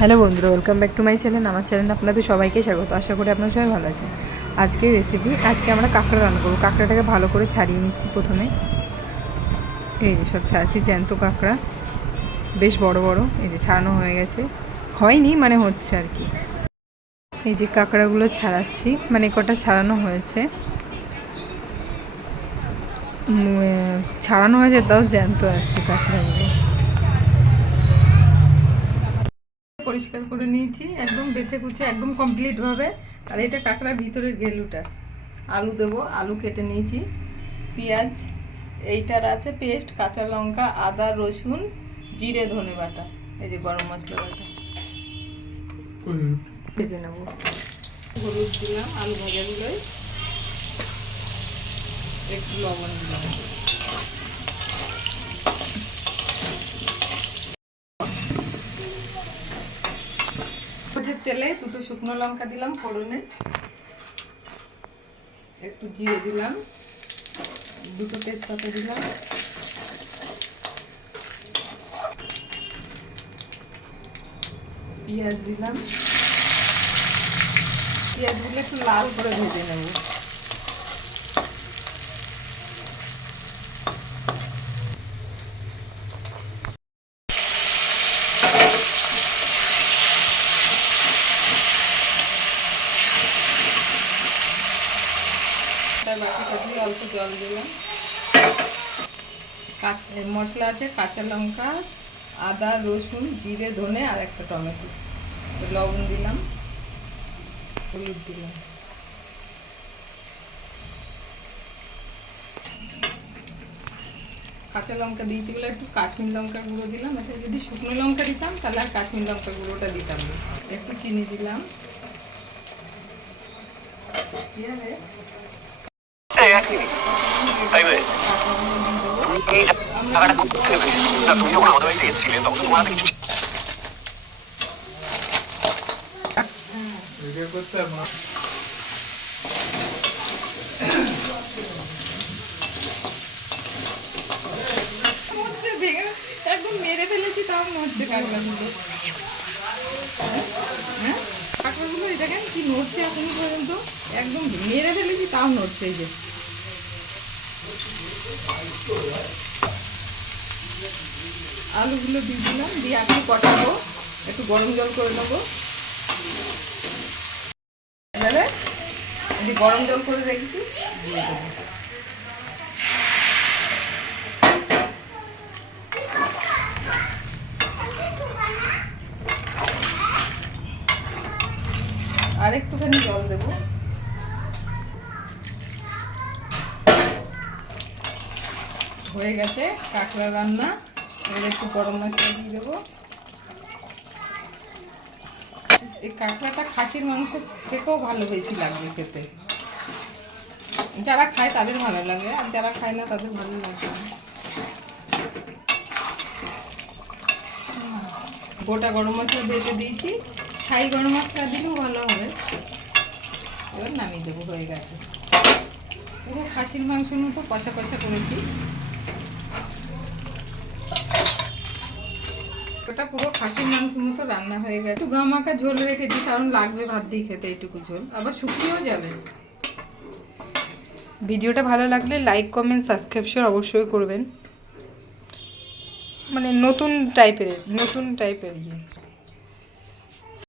Hello বন্ধুরা, welcome back to my channel. আমার চ্যানেলে আপনাদের সবাইকে স্বাগত। আশা করি আপনারা সবাই ভালো আছেন। আজকের রেসিপি, আজকে আমরা কাঁকড়া রান্না করবো। কাঁকড়াটাকে ভালো করে ছাড়িয়ে নিচ্ছি প্রথমে। এই যে সব ছাড়াচ্ছি, জ্যান্ত কাঁকড়া, বেশ বড় বড়। এই যে ছাড়ানো হয়ে গেছে, হয়নি মানে হচ্ছে আর কি। এই যে কাঁকড়াগুলো ছাড়াচ্ছি, মানে কটা ছাড়ানো হয়েছে, ছাড়ানো হয়েছে তাও জ্যান্ত আছে কাঁকড়াগুলো। পরিষ্কার করে নিয়েছি একদম বেছে কুচে, একদম কমপ্লিটভাবে। আর এটা কাঁকড়ার ভিতরের গেলুটা। আলু দেবো, আলু কেটে নিয়েছি, পেঁয়াজ এইটার আছে পেস্ট, কাঁচা লঙ্কা, আদা, রসুন, জিরে, ধনে বাটা, এই যে গরম মশলা বাটা ভেজে নেবো। হলুদ দিলাম আলু ভাজাগুলোয়, একটু লবণ দিলাম, তেলে দুটো শুকনো লঙ্কা দিলাম ফোড়নে, একটু জিরে দিলাম, দুটো তেজপাতা দিলাম, পেঁয়াজ দিলাম। পেঁয়াজগুলো একটু লাল করে ভেজে নেব। বাটিটা দিয়ে অল্প জল দিলাম। মশলা আছে কাঁচা লঙ্কা, আদা, রসুন, জিরে, ধনে আর একটা টমেটো, লবণ দিলাম, হলুদ দিলাম। কাঁচা লঙ্কা দিয়েছি বলে একটু কাশ্মীর লঙ্কার গুঁড়ো দিলাম। এটা যদি শুকনো লঙ্কা দিতাম তাহলে আর কাশ্মীর লঙ্কার গুঁড়োটা দিতাম না। একটু চিনি দিলাম। একদম মেরে ফেলেছি, তাও নড়ছে কাঁকড়াগুলো। হ্যাঁ, কাঁকড়াগুলো এই দেখেন কি নড়ছে এখনো পর্যন্ত। একদম মেরে ফেলেছি তাও নড়ছে। এই যে আলুগুলো দিয়ে দিলাম, দিয়ে একটু কষাবো, একটু গরম জল করে নেবো। এবারে গরম জল করে রেখেছি দিয়ে দেবো। আর একটুখানি জল দেবো। হয়ে গেছে কাঁকড়া রান্না। এবার একটু গরম মশলা দিয়ে দেবো। এই কাঁকড়াটা খাসির মাংস থেকেও ভালো বেশি লাগবে খেতে। যারা খায় তাদের ভালো লাগে, আর যারা খায় না তাদের ভালো লাগে না। গোটা গরম মশলা বেটে দিয়েছি, ছাই গরম মশলা দিলেও ভালো হবে। এবার নামিয়ে দেবো, হয়ে গেছে। পুরো খাসির মাংসের মতো কষা কষা করেছি। ওটা পুরো খাসির মাংসের মতো রান্না হয়ে গেছে। একটু গামাকা ঝোল রেখেছি, কারণ লাগবে ভাত দিয়ে খেতে এইটুকু ঝোল, আবার শুকিয়েও যাবে। ভিডিওটা ভালো লাগলে লাইক, কমেন্ট, সাবস্ক্রিপশন অবশ্যই করবেন। মানে নতুন টাইপের